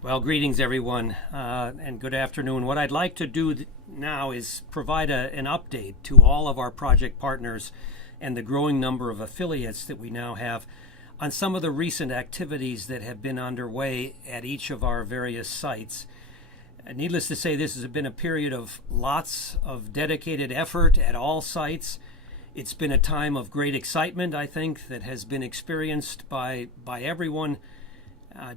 Well, greetings everyone, and good afternoon. What I'd like to do now is provide an update to all of our project partners and the growing number of affiliates that we now have on some of the recent activities that have been underway at each of our various sites. Needless to say, this has been a period of lots of dedicated effort at all sites. It's been a time of great excitement, I think, that has been experienced by everyone.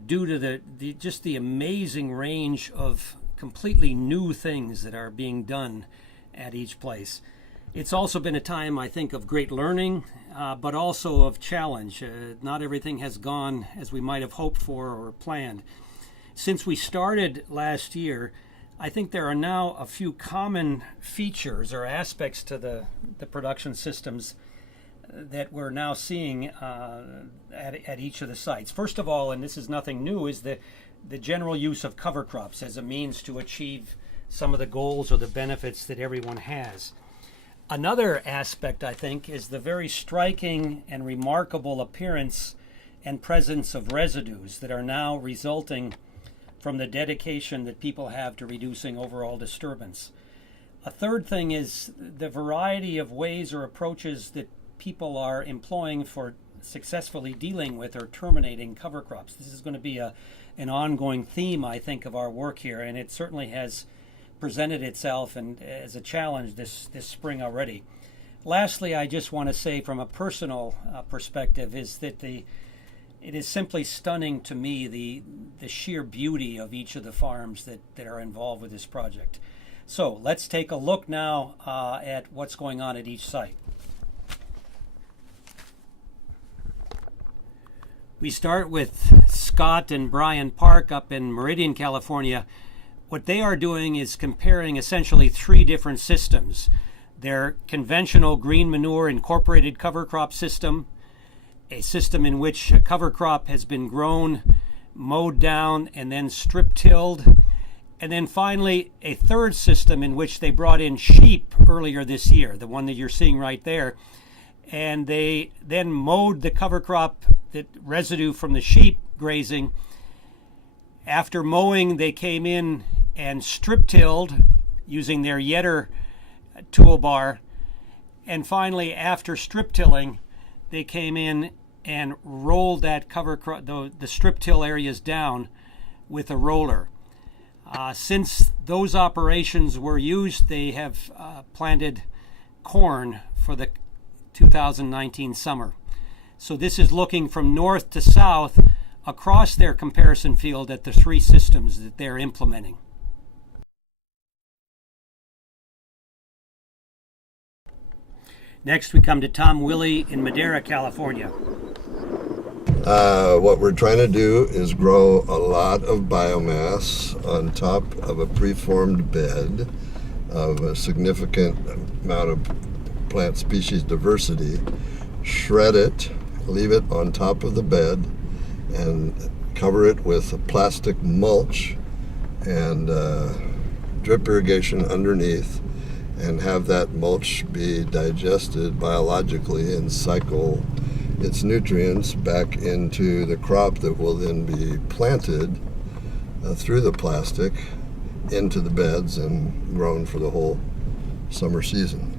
Due to the amazing range of completely new things that are being done at each place. It's also been a time, I think, of great learning, but also of challenge. Not everything has gone as we might have hoped for or planned. Since we started last year, I think there are now a few common features or aspects to the production systems that we're now seeing at each of the sites. First of all, and this is nothing new, is the general use of cover crops as a means to achieve some of the goals or the benefits that everyone has. Another aspect, I think, is the very striking and remarkable appearance and presence of residues that are now resulting from the dedication that people have to reducing overall disturbance. A third thing is the variety of ways or approaches that people are employing for successfully dealing with or terminating cover crops. This is going to be an ongoing theme, I think, of our work here, and it certainly has presented itself and as a challenge this spring already. Lastly, I just want to say from a personal perspective is that it is simply stunning to me the sheer beauty of each of the farms that are involved with this project. So let's take a look now at what's going on at each site. We start with Scott and Brian Park up in Meridian, California. What they are doing is comparing essentially three different systems. Their conventional green manure incorporated cover crop system, a system in which a cover crop has been grown, mowed down, and then strip-tilled, and then finally a third system in which they brought in sheep earlier this year, the one that you're seeing right there, and they then mowed the cover crop, the residue from the sheep grazing. After mowing, they came in and strip-tilled using their Yetter toolbar. And finally, after strip-tilling, they came in and rolled that cover crop, the strip-till areas down with a roller. Since those operations were used, they have planted corn for the 2019 summer. So this is looking from north to south across their comparison field at the three systems that they're implementing. Next, we come to Tom Willie in Madera, California. What we're trying to do is grow a lot of biomass on top of a preformed bed of a significant amount of plant species diversity, shred it, leave it on top of the bed, and cover it with a plastic mulch and drip irrigation underneath, and have that mulch be digested biologically and cycle its nutrients back into the crop that will then be planted through the plastic into the beds and grown for the whole summer season.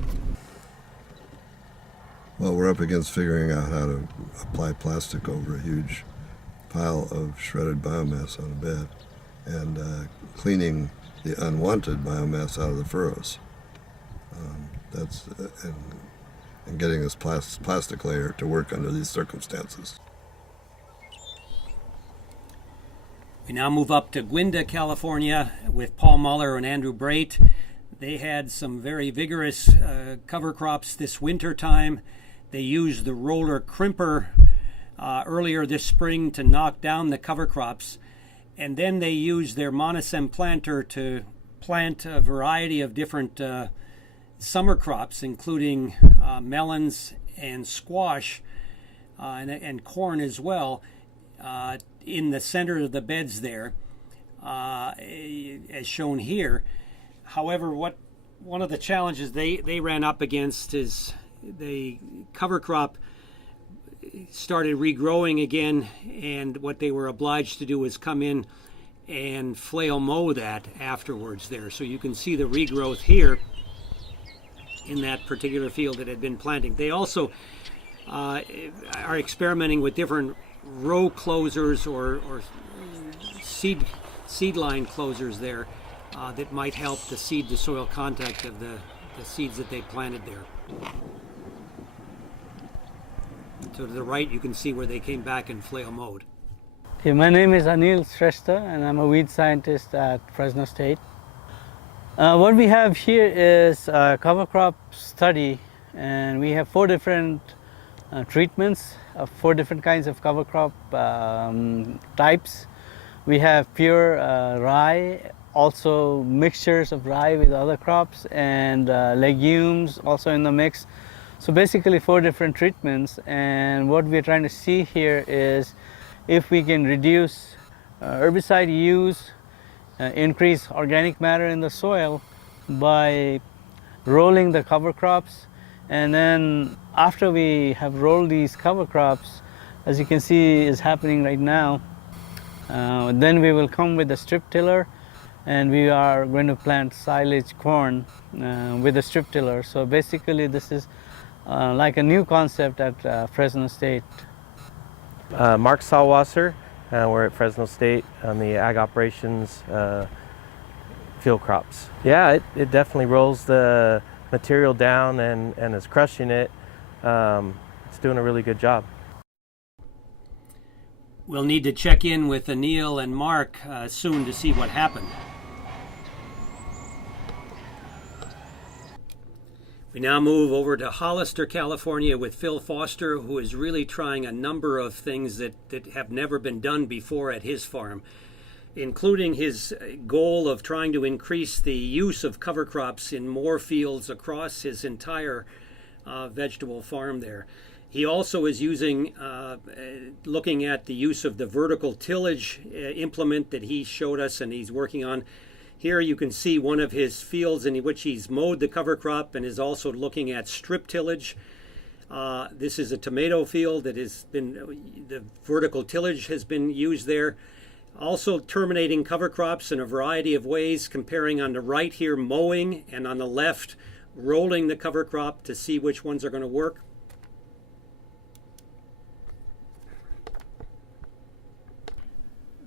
Well, we're up against figuring out how to apply plastic over a huge pile of shredded biomass on a bed and cleaning the unwanted biomass out of the furrows. And getting this plastic layer to work under these circumstances. We now move up to Guinda, California with Paul Muller and Andrew Brait. They had some very vigorous cover crops this winter time. They used the roller crimper earlier this spring to knock down the cover crops, and then they used their monosem planter to plant a variety of different summer crops, including melons and squash and corn as well, in the center of the beds there, as shown here. However, one of the challenges they ran up against is the cover crop started regrowing again, and what they were obliged to do was come in and flail mow that afterwards there. So you can see the regrowth here in that particular field that had been planting. They also are experimenting with different row closers or seed line closers there that might help the seed to soil contact of the seeds that they planted there. So to the right you can see where they came back and flail mowed. Okay, my name is Anil Shrestha and I'm a weed scientist at Fresno State. What we have here is a cover crop study, and we have 4 different treatments of 4 different kinds of cover crop types. We have pure rye, also mixtures of rye with other crops, and legumes also in the mix. So basically 4 different treatments, and what we're trying to see here is if we can reduce herbicide use, increase organic matter in the soil by rolling the cover crops. And then after we have rolled these cover crops, as you can see is happening right now, then we will come with a strip tiller, and we are going to plant silage corn with a strip tiller. So basically this is like a new concept at Fresno State. Mark Salwasser, we're at Fresno State on the ag operations field crops. Yeah, it definitely rolls the material down and is crushing it. It's doing a really good job. We'll need to check in with Anil and Mark soon to see what happened. We now move over to Hollister, California with Phil Foster, who is really trying a number of things that have never been done before at his farm, including his goal of trying to increase the use of cover crops in more fields across his entire vegetable farm there. He also is looking at the use of the vertical tillage implement that he showed us and he's working on. Here you can see one of his fields in which he's mowed the cover crop and is also looking at strip tillage. This is a tomato field that has been, the vertical tillage has been used there. Also terminating cover crops in a variety of ways, comparing on the right here mowing and on the left rolling the cover crop to see which ones are going to work.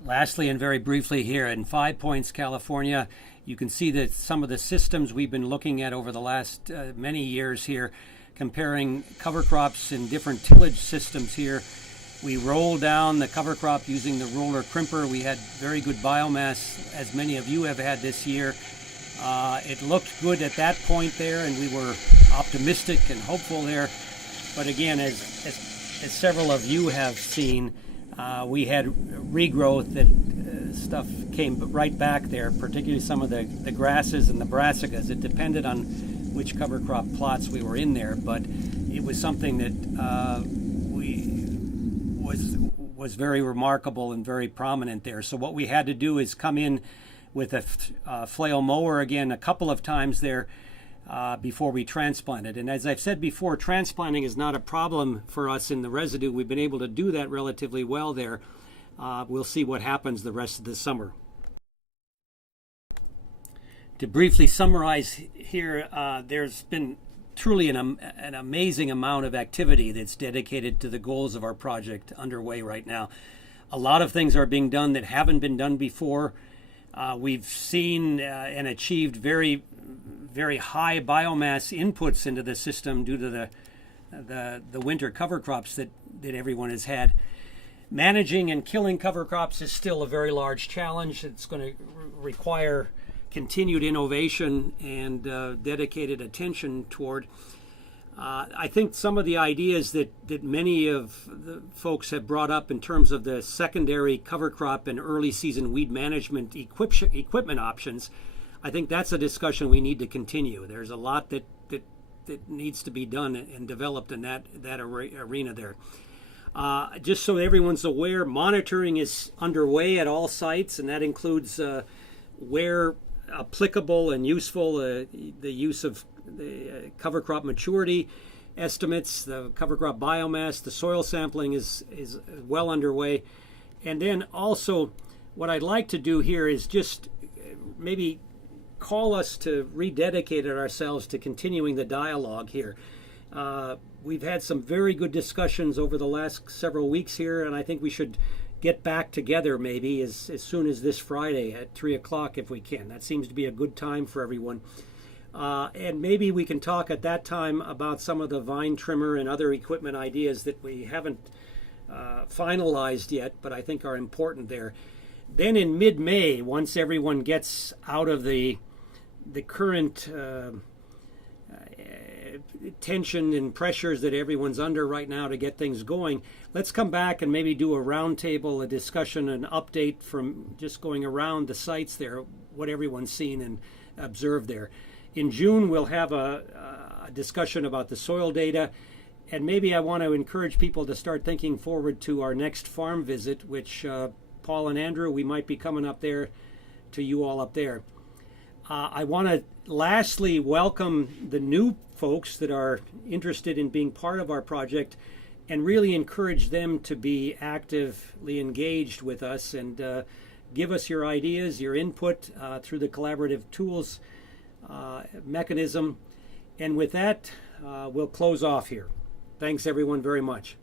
Lastly, and very briefly here in 5 Points, California, you can see that some of the systems we've been looking at over the last many years here, comparing cover crops in different tillage systems here. We rolled down the cover crop using the roller crimper. We had very good biomass, as many of you have had this year. It looked good at that point there, and we were optimistic and hopeful there. But again, as several of you have seen, we had regrowth that stuff came right back there, particularly some of the grasses and the brassicas. It depended on which cover crop plots we were in there, but it was something that was very remarkable and very prominent there. So what we had to do is come in with a flail mower again a couple of times there before we transplanted. And as I've said before, transplanting is not a problem for us in the residue. We've been able to do that relatively well there. We'll see what happens the rest of the summer. To briefly summarize here, there's been truly an amazing amount of activity that's dedicated to the goals of our project underway right now. A lot of things are being done that haven't been done before. We've seen and achieved very high biomass inputs into the system due to the winter cover crops that everyone has had. Managing and killing cover crops is still a very large challenge. It's going to require continued innovation and dedicated attention toward. I think some of the ideas that many of the folks have brought up in terms of the secondary cover crop and early season weed management equipment options, I think that's a discussion we need to continue. There's a lot that needs to be done and developed in that arena there. Just so everyone's aware, monitoring is underway at all sites, and that includes where applicable and useful the use of the cover crop maturity estimates, the cover crop biomass, the soil sampling is well underway. And then also what I'd like to do here is just maybe call us to rededicate ourselves to continuing the dialogue here. We've had some very good discussions over the last several weeks here, and I think we should get back together maybe as soon as this Friday at 3 o'clock if we can. That seems to be a good time for everyone. And maybe we can talk at that time about some of the vine trimmer and other equipment ideas that we haven't finalized yet, but I think are important there. Then in mid-May, once everyone gets out of the current tension and pressures that everyone's under right now to get things going, let's come back and maybe do a roundtable, a discussion, an update from just going around the sites there, what everyone's seen and observed there. In June, we'll have a discussion about the soil data, and maybe I want to encourage people to start thinking forward to our next farm visit, which Paul and Andrew, we might be coming up there to you all up there. I want to lastly welcome the new folks that are interested in being part of our project and really encourage them to be actively engaged with us and give us your ideas, your input through the collaborative tools mechanism. And with that, we'll close off here. Thanks everyone very much.